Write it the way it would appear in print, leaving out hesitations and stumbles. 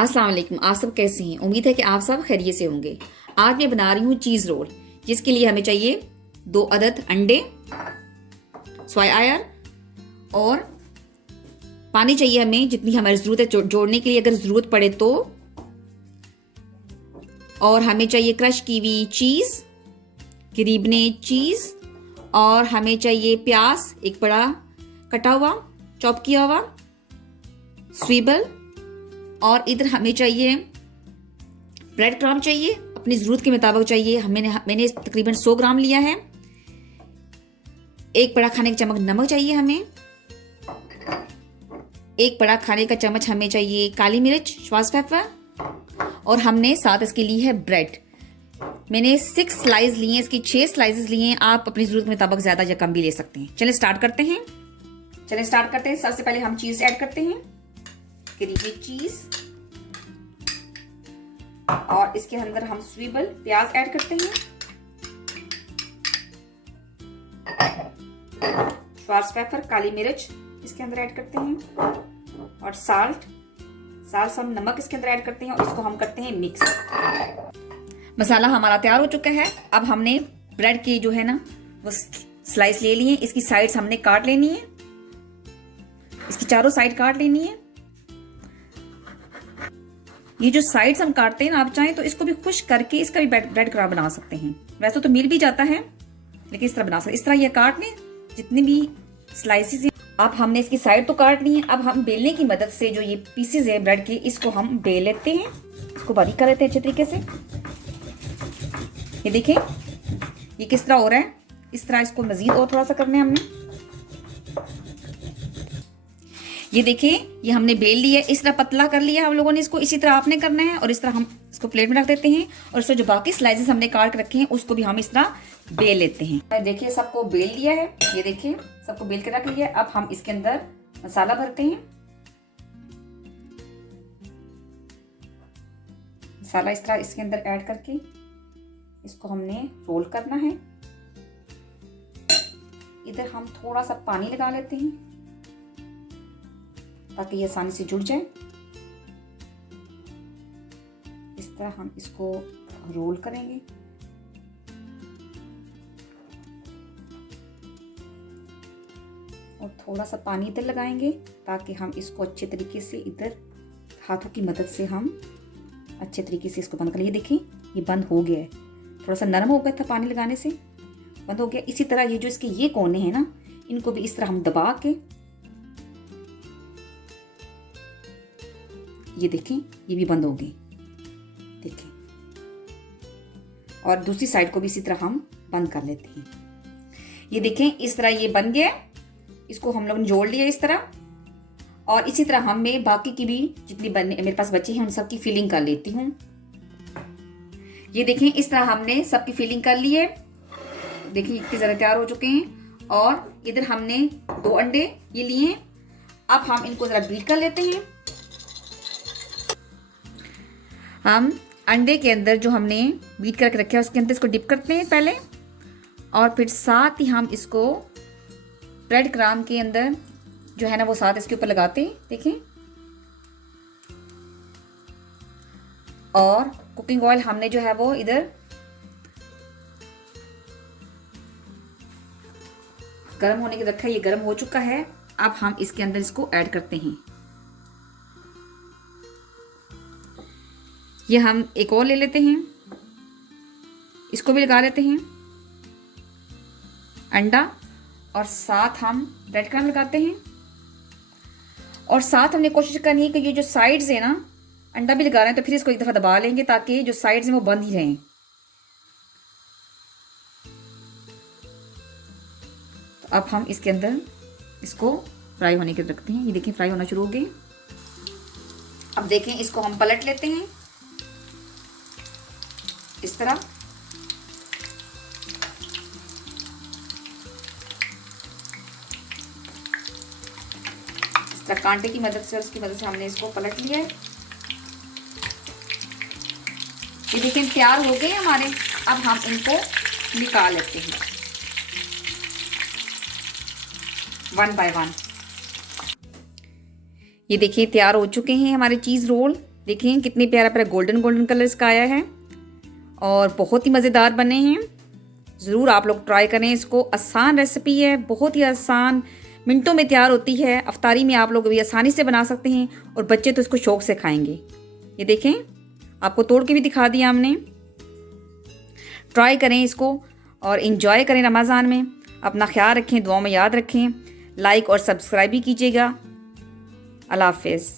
अस्सलाम वालेकुम। आप सब कैसे हैं? उम्मीद है कि आप सब खैरियत से होंगे। आज मैं बना रही हूँ चीज़ रोल, जिसके लिए हमें चाहिए 2 अदद अंडे, सोया आयर और पानी चाहिए हमें जितनी हमारी ज़रूरत है जोड़ने के लिए अगर ज़रूरत पड़े तो। और हमें चाहिए क्रश की हुई चीज़, करीबने चीज़, और हमें चाहिए प्याज एक बड़ा कटा हुआ, चॉप किया हुआ, स्वीबल, और इधर हमें चाहिए ब्रेड क्रम्ब चाहिए, अपनी ज़रूरत के मुताबिक चाहिए। मैंने तकरीबन 100 ग्राम लिया है। एक बड़ा खाने का चम्मच नमक चाहिए हमें। एक बड़ा खाने का चम्मच हमें चाहिए काली मिर्च, श्वास पेपर, और हमने साथ इसके लिए है ब्रेड। मैंने 6 स्लाइस लिए हैं, इसकी 6 स्लाइसेस लिए हैं। आप अपनी ज़रूरत के मुताबिक ज़्यादा या कम भी ले सकते हैं। चलें स्टार्ट करते हैं। सबसे पहले हम चीज़ ऐड करते हैं, करीबी चीज़, और इसके अंदर हम स्वीबल प्याज ऐड करते हैं, श्वार्ट्ज़ पेपर काली मिर्च इसके अंदर ऐड करते हैं, और साल्ट हम नमक इसके अंदर ऐड करते हैं, और इसको हम करते हैं मिक्स। मसाला हमारा तैयार हो चुका है। अब हमने ब्रेड की जो है ना वो स्लाइस ले लिए। इसकी साइड्स हमने काट लेनी है, इसकी चारों साइड काट लेनी है। ये जो साइड्स हम काटते हैं ना, आप चाहें तो इसको भी खुश करके इसका भी ब्रेड क्रम्ब बना सकते हैं। वैसे तो मिल भी जाता है, लेकिन इस तरह बना सकते। इस तरह ये काट लें जितनी भी स्लाइसेस हैं। अब हमने इसकी साइड तो काट ली है। अब हम बेलने की मदद से जो ये पीसेज है ब्रेड के, इसको हम बेल लेते हैं, इसको बारीक कर लेते हैं अच्छे तरीके से। ये देखें ये किस तरह हो रहा है। इस तरह इसको मजीद और थोड़ा सा करना है हमने। ये देखिए ये हमने बेल लिया, इस तरह पतला कर लिया हम लोगों ने इसको। इसी तरह आपने करना है, और इस तरह हम इसको प्लेट में रख देते हैं, और इसमें जो बाकी स्लाइसेस हमने काट के रखे हैं उसको भी हम इस तरह बेल लेते हैं। देखिए सबको बेल लिया है, ये देखिए सबको बेल के रख लिया है। अब हम इसके अंदर मसाला भरते हैं। मसाला इस तरह इसके अंदर ऐड करके इसको हमने रोल करना है। इधर हम थोड़ा सा पानी लगा लेते हैं ताकि ये आसानी से जुड़ जाए। इस तरह हम इसको रोल करेंगे। और थोड़ा सा पानी इधर लगाएंगे ताकि हम इसको अच्छे तरीके से इधर हाथों की मदद से हम अच्छे तरीके से इसको बंद कर। ये देखें ये बंद हो गया है, थोड़ा सा नरम हो गया था पानी लगाने से, बंद हो गया। इसी तरह ये जो इसके ये कोने हैं ना, इनको भी इस तरह हम दबा के, ये देखें ये भी बंद हो गई, देखें। और दूसरी साइड को भी इसी तरह हम बंद कर लेते हैं। ये देखें इस तरह ये बन गया। इसको हम लोग ने जोड़ लिया इस तरह, और इसी तरह हम मैं बाकी की भी जितनी मेरे पास बची हैं उन सब की फिलिंग कर लेती हूँ। ये देखें इस तरह हमने सबकी फिलिंग कर ली है। देखिए इतने ज़्यादा तैयार हो चुके हैं। और इधर हमने 2 अंडे ये लिए हैं। अब हम इनको ज़रा बीट कर लेते हैं। हम अंडे के अंदर जो हमने बीट करके रखा है उसके अंदर इसको डिप करते हैं पहले, और फिर साथ ही हम इसको ब्रेड क्रम्ब के अंदर जो है ना वो साथ इसके ऊपर लगाते हैं, देखें। और कुकिंग ऑयल हमने जो है वो इधर गर्म होने के रखा है, ये गर्म हो चुका है। अब हम इसके अंदर इसको ऐड करते हैं। ये हम एक और ले लेते हैं, इसको भी लगा लेते हैं अंडा, और साथ हम ब्रेड क्रम्ब लगाते हैं। और साथ हमने कोशिश करनी है कि ये जो साइड्स है ना, अंडा भी लगा रहे हैं तो फिर इसको एक दफ़ा दबा लेंगे ताकि जो साइड्स हैं वो बंद ही रहें। तो अब हम इसके अंदर इसको फ्राई होने के रखते हैं। ये देखें फ्राई होना शुरू हो गए। अब देखें इसको हम पलट लेते हैं इस तरह। इस तरह कांटे की मदद से और उसकी मदद से हमने इसको पलट लिया है। ये देखें तैयार हो गए हमारे। अब हम इनको निकाल लेते हैं 1 बाय 1। ये देखिए तैयार हो चुके हैं हमारे चीज़ रोल। देखिए कितनी प्यारा प्यारा गोल्डन गोल्डन कलर इसका आया है और बहुत ही मज़ेदार बने हैं। ज़रूर आप लोग ट्राई करें इसको। आसान रेसिपी है, बहुत ही आसान, मिनटों में तैयार होती है। अफ्तारी में आप लोग भी आसानी से बना सकते हैं और बच्चे तो इसको शौक़ से खाएंगे। ये देखें, आपको तोड़ के भी दिखा दिया हमने। ट्राई करें इसको और इन्जॉय करें रमज़ान में। अपना ख्याल रखें, दुआओं में याद रखें। लाइक और सब्सक्राइब भी कीजिएगा। अल्लाह हाफ़िज़।